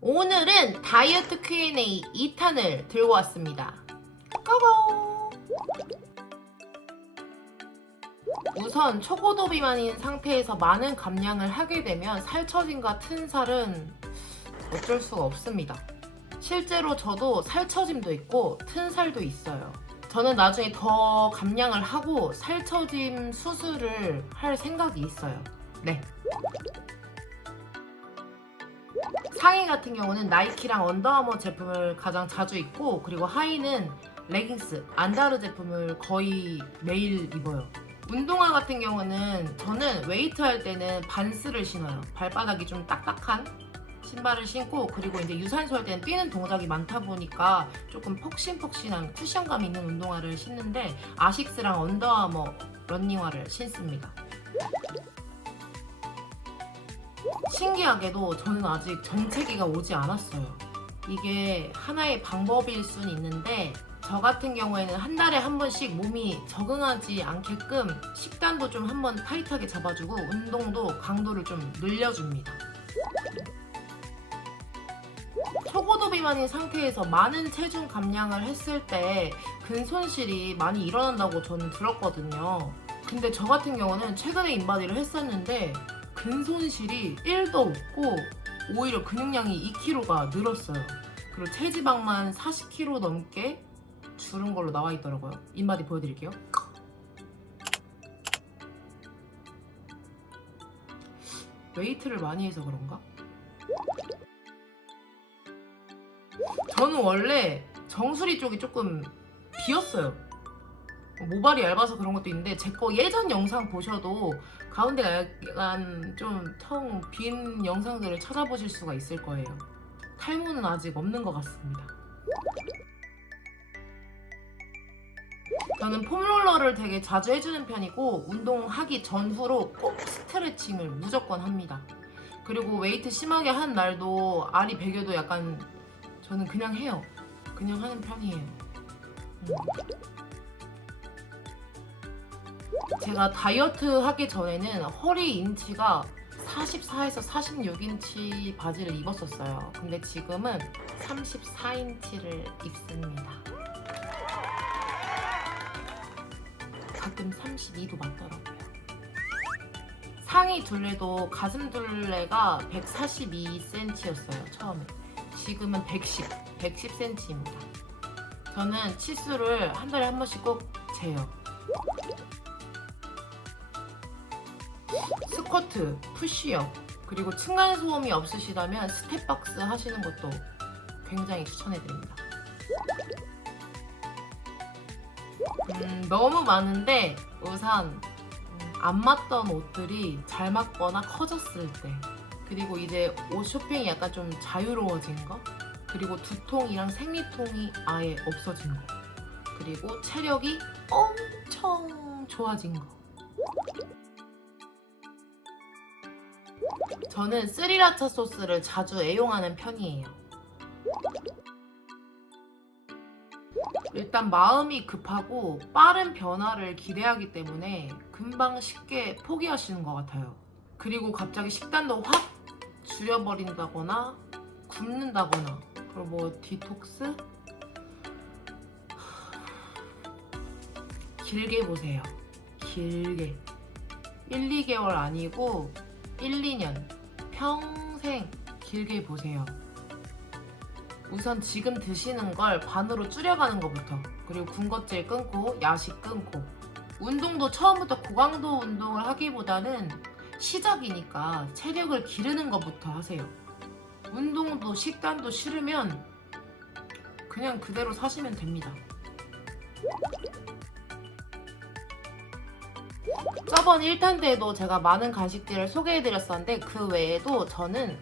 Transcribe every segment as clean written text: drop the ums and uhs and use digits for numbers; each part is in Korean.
오늘은 다이어트 Q&A 2탄을 들고 왔습니다. 고고! 우선 초고도 비만인 상태에서 많은 감량을 하게 되면 살처짐과 튼 살은 어쩔 수가 없습니다. 실제로 저도 살처짐도 있고 튼 살도 있어요. 저는 나중에 더 감량을 하고 살처짐 수술을 할 생각이 있어요. 네. 상의 같은 경우는 나이키랑 언더아머 제품을 가장 자주 입고, 그리고 하의는 레깅스, 안다르 제품을 거의 매일 입어요. 운동화 같은 경우는 저는 웨이트 할 때는 반스를 신어요. 발바닥이 좀 딱딱한 신발을 신고, 그리고 이제 유산소 할 때는 뛰는 동작이 많다 보니까 조금 폭신폭신한 쿠션감 있는 운동화를 신는데 아식스랑 언더아머 러닝화를 신습니다. 신기하게도 저는 아직 정체기가 오지 않았어요. 이게 하나의 방법일 순 있는데, 저 같은 경우에는 한 달에 한 번씩 몸이 적응하지 않게끔 식단도 좀 한번 타이트하게 잡아주고 운동도 강도를 좀 늘려줍니다. 초고도 비만인 상태에서 많은 체중 감량을 했을 때 근손실이 많이 일어난다고 저는 들었거든요. 근데 저 같은 경우는 최근에 인바디를 했었는데 근손실이 1도 없고 오히려 근육량이 2kg가 늘었어요. 그리고 체지방만 40kg 넘게 줄은 걸로 나와 있더라고요. 인바디 보여드릴게요. 웨이트를 많이 해서 그런가? 저는 원래 정수리 쪽이 조금 비었어요. 모발이 얇아서 그런 것도 있는데, 제 거 예전 영상 보셔도 가운데가 약간 좀 텅 빈 영상들을 찾아보실 수가 있을 거예요. 탈모는 아직 없는 것 같습니다. 저는 폼롤러를 되게 자주 해주는 편이고, 운동하기 전후로 꼭 스트레칭을 무조건 합니다. 그리고 웨이트 심하게 한 날도 알이 배겨도 약간 저는 그냥 해요. 그냥 하는 편이에요. 제가 다이어트 하기 전에는 허리 인치가 44에서 46인치 바지를 입었었어요. 근데 지금은 34인치를 입습니다. 가끔 32도 맞더라고요. 상의 둘레도 가슴 둘레가 142cm였어요, 처음에. 지금은 110cm입니다. 저는 치수를 한 달에 한 번씩 꼭 재요. 스쿼트, 푸시업, 그리고 층간소음이 없으시다면 스텝박스 하시는 것도 굉장히 추천해드립니다. 너무 많은데 우선 안 맞던 옷들이 잘 맞거나 커졌을 때, 그리고 이제 옷 쇼핑이 약간 좀 자유로워진 거, 그리고 두통이랑 생리통이 아예 없어진 거, 그리고 체력이 엄청 좋아진 거. 저는 스리라차 소스를 자주 애용하는 편이에요. 일단 마음이 급하고 빠른 변화를 기대하기 때문에 금방 쉽게 포기하시는 것 같아요. 그리고 갑자기 식단도 확 줄여버린다거나 굶는다거나, 그리고 뭐 디톡스? 길게 보세요. 길게. 1, 2개월 아니고 1, 2년. 평생 길게 보세요. 우선 지금 드시는 걸 반으로 줄여가는 것부터, 그리고 군것질 끊고 야식 끊고, 운동도 처음부터 고강도 운동을 하기보다는 시작이니까 체력을 기르는 것부터 하세요. 운동도 식단도 싫으면 그냥 그대로 사시면 됩니다. 저번 1탄 때에도 제가 많은 간식들을 소개해드렸었는데, 그 외에도 저는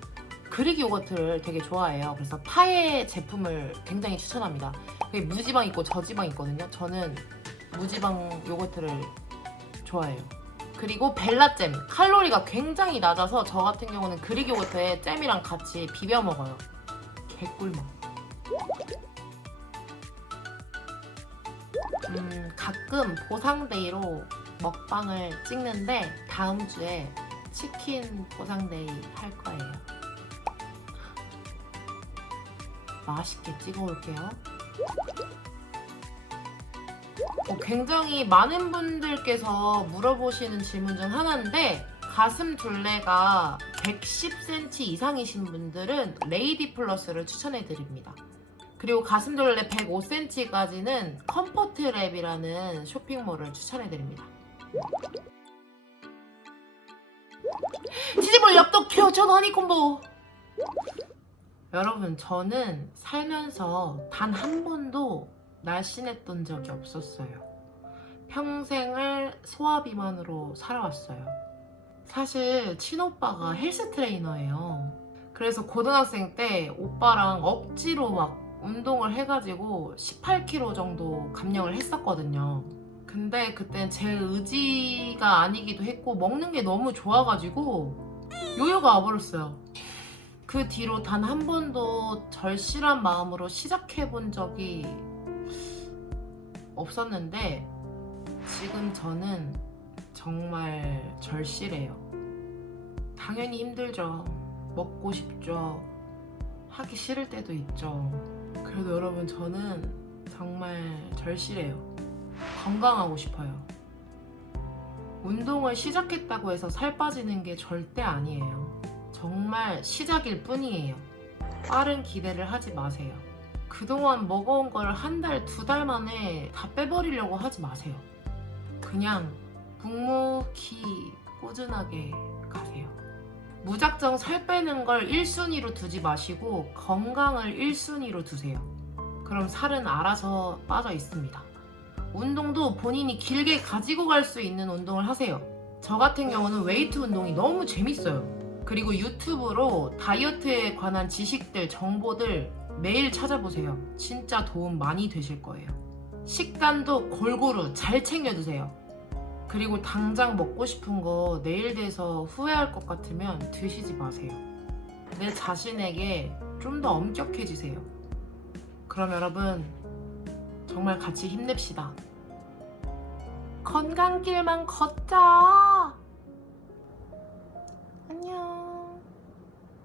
그릭 요거트를 되게 좋아해요. 그래서 파에 제품을 굉장히 추천합니다. 그게 무지방 있고 저지방 있거든요. 저는 무지방 요거트를 좋아해요. 그리고 벨라잼, 칼로리가 굉장히 낮아서 저 같은 경우는 그릭 요거트에 잼이랑 같이 비벼 먹어요. 개꿀맛. 가끔 보상데이로 먹방을 찍는데 다음 주에 치킨 보상데이 할 거예요. 맛있게 찍어올게요. 굉장히 많은 분들께서 물어보시는 질문 중 하나인데, 가슴 둘레가 110cm 이상이신 분들은 레이디 플러스를 추천해드립니다. 그리고 가슴 둘레 105cm까지는 컴포트랩이라는 쇼핑몰을 추천해드립니다. 치즈볼 엽떡 전 허니콤보! 여러분, 저는 살면서 단 한 번도 날씬했던 적이 없었어요. 평생을 소화비만으로 살아왔어요. 사실 친오빠가 헬스 트레이너예요. 그래서 고등학생 때 오빠랑 억지로 막 운동을 해가지고 18kg 정도 감량을 했었거든요. 근데 그땐 제 의지가 아니기도 했고 먹는 게 너무 좋아가지고 요요가 와버렸어요. 그 뒤로 단 한 번도 절실한 마음으로 시작해본 적이 없었는데, 지금 저는 정말 절실해요. 당연히 힘들죠. 먹고 싶죠. 하기 싫을 때도 있죠. 그래도 여러분, 저는 정말 절실해요. 건강하고 싶어요. 운동을 시작했다고 해서 살 빠지는 게 절대 아니에요. 정말 시작일 뿐이에요. 빠른 기대를 하지 마세요. 그동안 먹어온 걸 한 달, 두 달 만에 다 빼버리려고 하지 마세요. 그냥 묵묵히 꾸준하게 가세요. 무작정 살 빼는 걸 1순위로 두지 마시고 건강을 1순위로 두세요. 그럼 살은 알아서 빠져 있습니다. 운동도 본인이 길게 가지고 갈 수 있는 운동을 하세요. 저 같은 경우는 웨이트 운동이 너무 재밌어요. 그리고 유튜브로 다이어트에 관한 지식들, 정보들 매일 찾아보세요. 진짜 도움 많이 되실 거예요. 식단도 골고루 잘 챙겨 드세요. 그리고 당장 먹고 싶은 거 내일 돼서 후회할 것 같으면 드시지 마세요. 내 자신에게 좀 더 엄격해지세요. 그럼 여러분, 정말 같이 힘냅시다. 건강길만 걷자. 안녕.